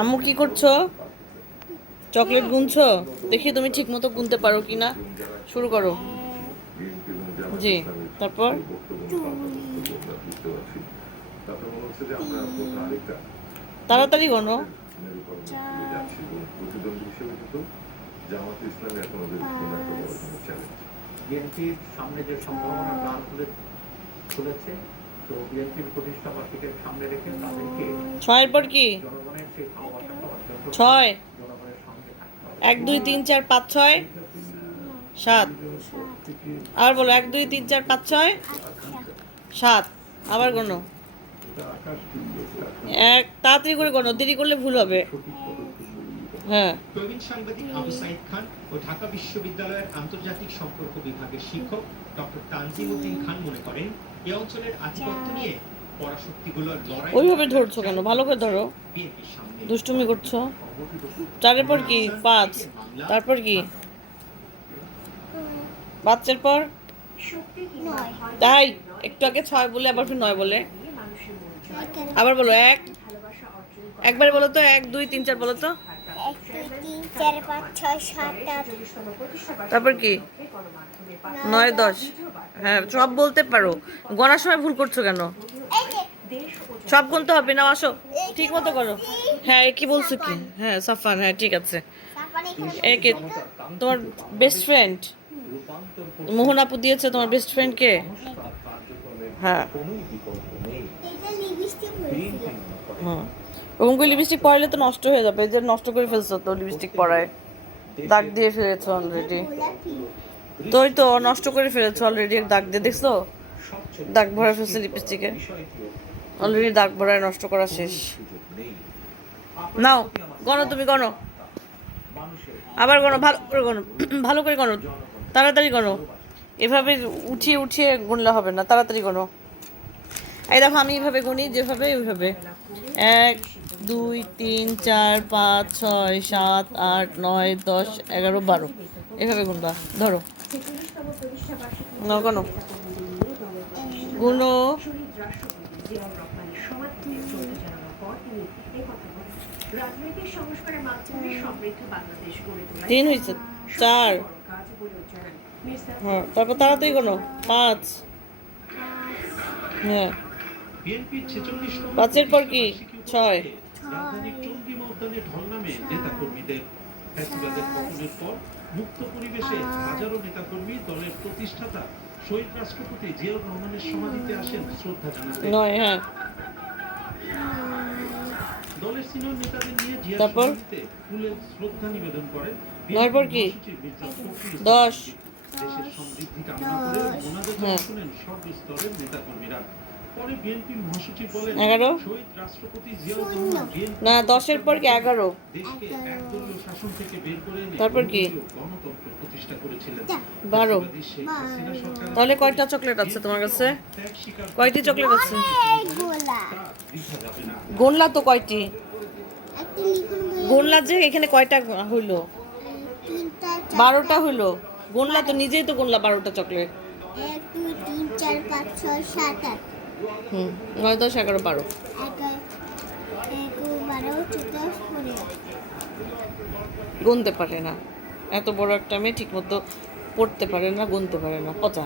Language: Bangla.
আম্মু কি করছ? চকলেট গুনছো? দেখি তুমি ঠিক মতো গুনতে পারো কি না শুরু করো। জি, তারপর? তাড়াতাড়ি বিএনপির সামনে যে সম্ভাবনা খুলেছে তো বিএনপির প্রতিষ্ঠা বার্ষিকের সামনে রেখে তাদেরকে ছয়ের পর কি? জনগণের সেই ভালোবাসাটা অর্জন করতে ছয়। জনগণের সঙ্গে থাকতে হবে। এক দুই তিন চার পাঁচ ছয়। সাত। আর বলো এক দুই তিন চার পাঁচ ছয়। সাত। আবার গোনো এক তাড়াতাড়ি করে গোনো দেরি করলে ভুল হবে। প্রবীণ সাংবাদিক আবু সাইদ খান ও ঢাকা বিশ্ববিদ্যালয়ের আন্তর্জাতিক সম্পর্ক বিভাগের শিক্ষক ডক্টর তানজিমউদ্দিন খান মনে করেন এ অঞ্চলের আধিপত্য নিয়ে পরাশক্তিগুলোর লড়াই ওইভাবে ধরছো কেন? ভালো করে ধরো। দুষ্টুমি করছ। চারের পর কি? পাঁচ। তারপর কি? পাঁচের পর? তাই? একটু আগে ছয় বলে আবার ফির নয় বলে। আবার বলো এক। একবার বলো তো এক দুই তিন চার বলো তো। চার পাঁচ ছয় সাত আট। তারপর কি? নয় দশ। হ্যাঁ সব বলতে পারো। গণার সময় ভুল করছ কেন? সব গুনতে হবে। না আসো। ঠিক মতো করো। হ্যাঁ কি বলছো কি? হ্যাঁ সাফান। হ্যাঁ ঠিক আছে। একে তোমার বেস্ট ফ্রেন্ড মোহন আপু দিয়েছে তোমার বেস্ট ফ্রেন্ডকে কার্যক্রমের হ্যাঁ। হুম। ওরকম করে লিপস্টিক পরাইলে তো নষ্ট হয়ে যাবে যে নষ্ট করে ফেলছো তো লিপস্টিক পরায়। দাগ দিয়ে ফেলেছো অলরেডি তোই তো, নষ্ট করে ফেলেছো অলরেডি দাগ দিয়ে, দেখছ? দাগ ভরা ফেলছে লিপস্টিকে অলরেডি দাগ ভরায়, নষ্ট করা শেষ। নাও, গণো তুমি, গণো। আবার গণো, ভালো করে গণো, ভালো করে গণো, তাড়াতাড়ি গণো। এভাবে উঠিয়ে উঠিয়ে গুনলে হবে না, তাড়াতাড়ি গণো। এই দেখো, আমি এইভাবে গুনি, যেভাবে, ওইভাবে। এক দুই, তিন, চার, পাঁচ, ছয়, সাত, আট, নয়, দশ, এগারো, বারো। এভাবে গুনবা ধরো। গণো। গুনো তিন হয়েছে চার। হ্যাঁ তারপর তাড়াতাড়ি গণো। পাঁচ। হ্যাঁ। পাঁচের পর কি? ছয়। রাজধানীর চন্দ্রিমা উদ্যানে ঢল নামে নেতাকর্মীদের ফ্যাসিবাদের পতনের পর মুক্ত পরিবেশে হাজারো নেতাকর্মী দলের প্রতিষ্ঠাতা শহীদ রাষ্ট্রপতি জিয়াউর রহমানের সমাধিতে আসেন শ্রদ্ধা জানাতে। হ্যাঁ। দলের সিনিয়র নেতাদের নিয়ে জিয়া সমাধিতে ফুলের শ্রদ্ধা নিবেদন করেন নয় পর কি? দশ। দেশের সমৃদ্ধি কামনা করে মোনাজাত হ্যাঁ। শুনেন সর্বস্তরের নেতাকর্মীরা। এগারো? শহীদ রাষ্ট্রপতি জিয়াউর রহমান বিএনপি না দশের পর কি এগারো? দেশকে একদলীয় শাসন থেকে বের করে এনে তারপর কি? বহুদলীয় গণতন্ত্র প্রতিষ্ঠা করেছিলেন। বারো। তাহলে কয়টা চকলেট আছে তোমার কাছে? কয়টি চকলেট আছে? এই গোলা। তা কয়টি? গোনলা যে এখানে কয়টা হইল? বারোটা হইল। গোনলা তো নিজেই তো গোনলা বারোটা চকলেট। এক দুই তিন চার পাঁচ ছয় সাত আট। হুম, নয় দশ, এগারো, বারো। গুনতে পারে না। এত বড় একটা মেয়ে ঠিক মতো পড়তে পারে না, গুনতে পারে না। পচা